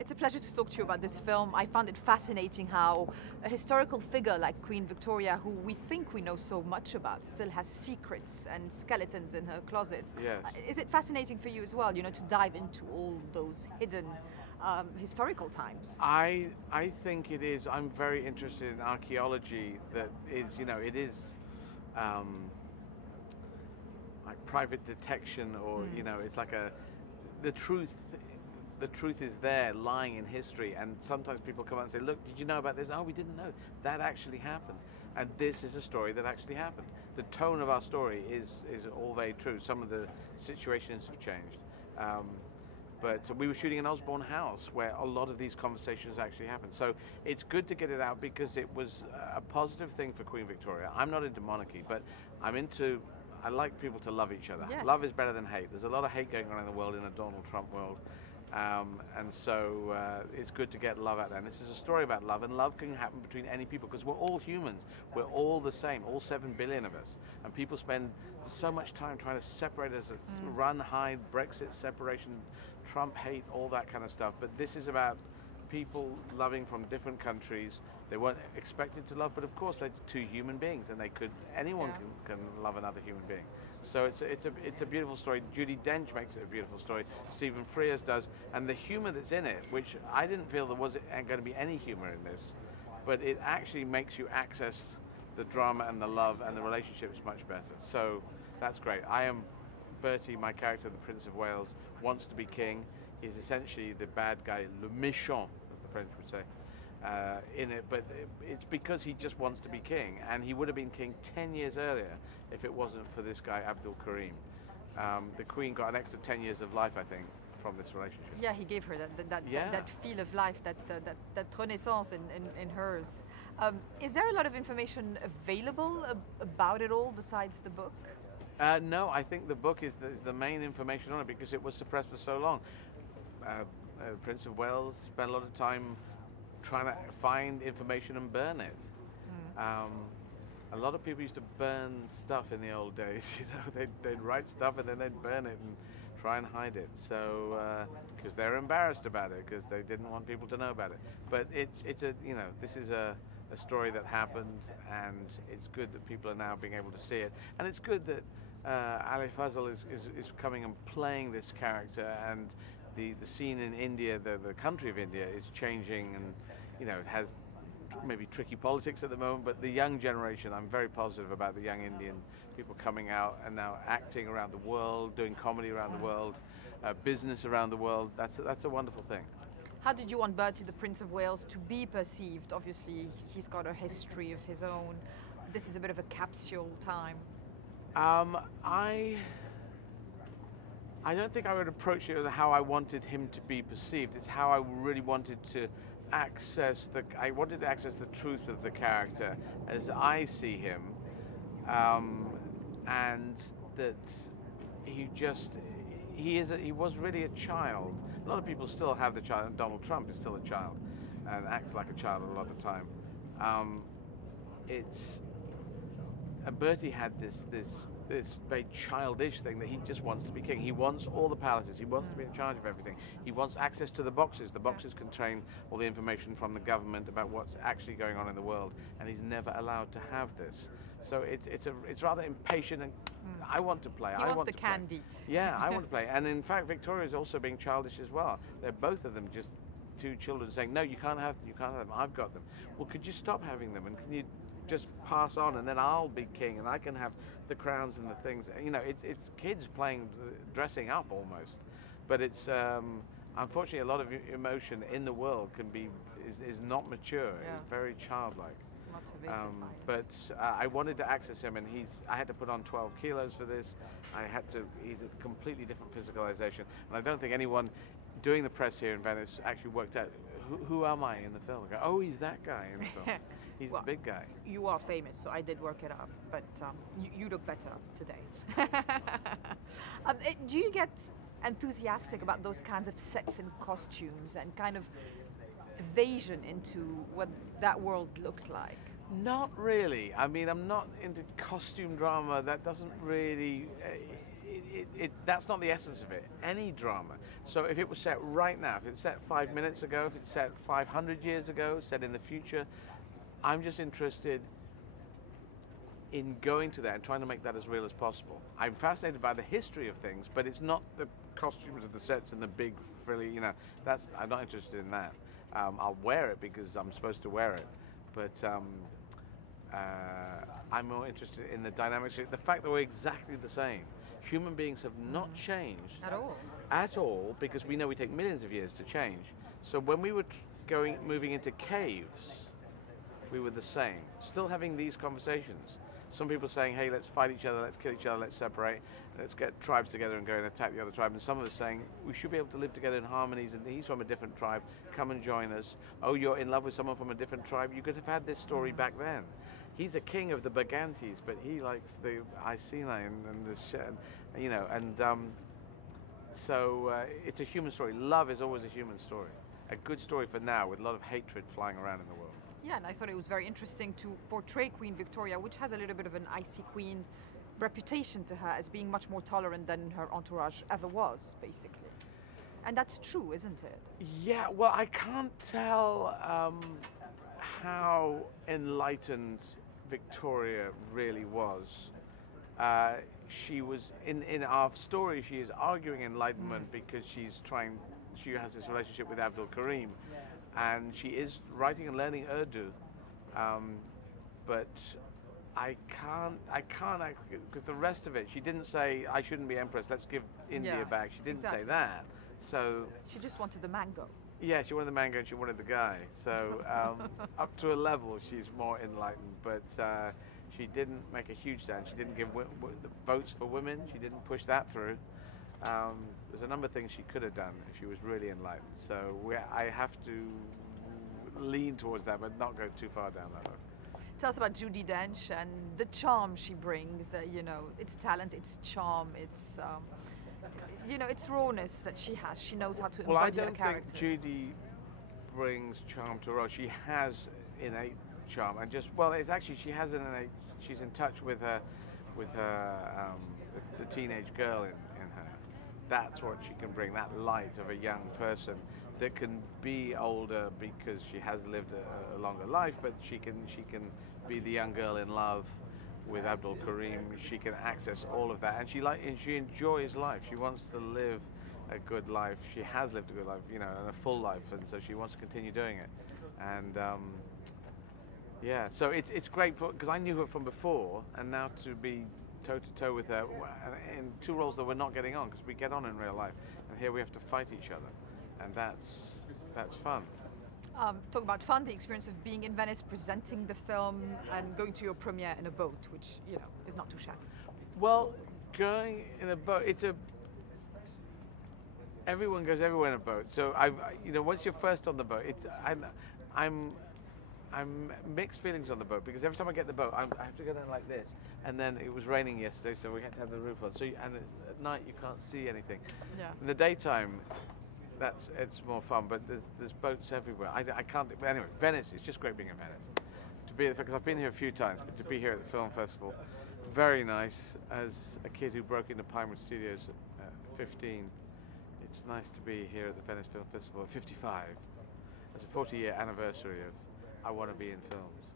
It's a pleasure to talk to you about this film. I found it fascinating how a historical figure like Queen Victoria, who we think we know so much about, still has secrets and skeletons in her closet. Yes. Is it fascinating for you as well, you know, to dive into all those hidden historical times? I think it is. I'm very interested in archaeology that is, you know, it is like private detection, or you know, it's like the truth is there lying in history, and sometimes people come out and say, look, did you know about this? Oh, we didn't know. That actually happened. And this is a story that actually happened. The tone of our story is all very true. Some of the situations have changed. But we were shooting in Osborne House where a lot of these conversations actually happened. So it's good to get it out because it was a positive thing for Queen Victoria. I'm not into monarchy, but I like people to love each other. Yes. Love is better than hate. There's a lot of hate going on in the world, in the Donald Trump world. And so it's good to get love out there. And this is a story about love, and love can happen between any people because we're all humans. We're all the same, all 7 billion of us. And people spend so much time trying to separate us. It's run, hide, Brexit, separation, Trump hate, all that kind of stuff. But this is about people loving from different countries. They weren't expected to love, but of course they're two human beings, and anyone can love another human being. So it's a beautiful story. Judi Dench makes it a beautiful story. Stephen Frears does, and the humor that's in it, which I didn't feel there was going to be any humor in this, but it actually makes you access the drama and the love and the relationships much better. So that's great. I am Bertie, my character, the Prince of Wales, wants to be king. He's essentially the bad guy, le méchant, as the French would say, in it. But it's because he just wants to be king, and he would have been king 10 years earlier if it wasn't for this guy, Abdul. The Queen got an extra 10 years of life, I think, from this relationship. Yeah, he gave her that feel of life, that renaissance in hers. Is there a lot of information available about it all besides the book? No, I think the book is the main information on it because it was suppressed for so long. Prince of Wales spent a lot of time trying to find information and burn it. A lot of people used to burn stuff in the old days. You know, they'd write stuff and then they'd burn it and try and hide it. So because they're embarrassed about it, because they didn't want people to know about it. But it's a, you know, this is a story that happened, and it's good that people are now being able to see it, and it's good that Ali Fazal is coming and playing this character, and the scene in India, the country of India, is changing, and you know, it has maybe tricky politics at the moment, but the young generation, I'm very positive about the young Indian people coming out and now acting around the world, doing comedy around the world, business around the world. That's a wonderful thing. How did you want Bertie, the Prince of Wales, to be perceived? Obviously, he's got a history of his own. This is a bit of a capsule time. I don't think I would approach it with how I wanted him to be perceived. It's how I really wanted to access the truth of the character as I see him, and that he was really a child. A lot of people still have the child, and Donald Trump is still a child and acts like a child a lot of the time. Bertie had this very childish thing that he just wants to be king. He wants all the palaces. He wants to be in charge of everything. He wants access to the boxes. The boxes contain all the information from the government about what's actually going on in the world, and he's never allowed to have this. So it's rather impatient, and I want to play. He wants the candy. Yeah, I want to play. And in fact, Victoria is also being childish as well. They're both of them just two children saying, "No, you can't have them. You can't have them. I've got them." Well, could you stop having them, and can you just pass on, and then I'll be king, and I can have the crowns and the things. You know, it's kids playing, dressing up almost. But it's unfortunately a lot of emotion in the world is not mature. Yeah. It's very childlike. Motivated I wanted to access him, and I had to put on 12 kilos for this. He's a completely different physicalization, and I don't think anyone doing the press here in Venice actually worked out who am I in the film. I go, oh, he's that guy in the film. He's the big guy. You are famous, so I did work it up, but you look better today. Do you get enthusiastic about those kinds of sets and costumes and kind of evasion into what that world looked like? Not really. I mean, I'm not into costume drama. That doesn't really that's not the essence of it. Any drama. So if it was set right now, if it's set 5 minutes ago, if it's set 500 years ago, set in the future, I'm just interested in going to that and trying to make that as real as possible. I'm fascinated by the history of things, but it's not the costumes of the sets and the big frilly, I'm not interested in that. I'll wear it because I'm supposed to wear it, but I'm more interested in the dynamics, the fact that we're exactly the same. Human beings have not changed at all, because we know we take millions of years to change. So when we were moving into caves, we were the same, still having these conversations. Some people saying, hey, let's fight each other, let's kill each other, let's separate, let's get tribes together and go and attack the other tribe. And some of us saying, we should be able to live together in harmonies, and he's from a different tribe, come and join us. Oh, you're in love with someone from a different tribe? You could have had this story back then. He's a king of the Bagantes, but he likes the Iceni and the so it's a human story. Love is always a human story. A good story for now, with a lot of hatred flying around in the world. Yeah, and I thought it was very interesting to portray Queen Victoria, which has a little bit of an icy queen reputation to her, as being much more tolerant than her entourage ever was, basically. And that's true, isn't it? Yeah, well, I can't tell how enlightened Victoria really was. She was, in our story, she is arguing enlightenment because she has this relationship with Abdul Karim. And she is writing and learning Urdu, but I can't, because the rest of it, she didn't say, I shouldn't be empress, let's give India back. She didn't say that. So she just wanted the mango. Yeah, she wanted the mango and she wanted the guy. So up to a level, she's more enlightened, but she didn't make a huge stand. She didn't give the votes for women. She didn't push that through. There's a number of things she could have done if she was really enlightened. So I have to lean towards that, but not go too far down that road. Tell us about Judi Dench and the charm she brings. It's talent, it's charm, it's it's rawness that she has. She knows how to embody her characters. Well, I don't think Judi brings charm to her role. She has innate charm, and it's actually she has an innate. She's in touch with her, the teenage girl in her. That's what she can bring, that light of a young person that can be older because she has lived a longer life, but she can be the young girl in love with Abdul Karim. She can access all of that, and she enjoys life. She wants to live a good life. She has lived a good life, and a full life, and so she wants to continue doing it. And yeah, so it's great because I knew her from before, and now to be toe-to-toe with her in two roles that we're not getting on, because we get on in real life, and here we have to fight each other, and that's fun. Talk about fun, the experience of being in Venice, presenting the film, and going to your premiere in a boat, which is not too shabby. Well, going in a boat, everyone goes everywhere in a boat. So once you're first on the boat, I'm mixed feelings on the boat, because every time I get the boat, I have to go down like this. And then it was raining yesterday, so we had to have the roof on. And at night you can't see anything. Yeah. In the daytime, it's more fun. But there's boats everywhere. I can't. But anyway, Venice. It's just great being in Venice. Because I've been here a few times, but to be here at the film festival, very nice. As a kid who broke into Pinewood Studios at 15, it's nice to be here at the Venice Film Festival at 55. It's a 40-year anniversary of I Want to Be in Films.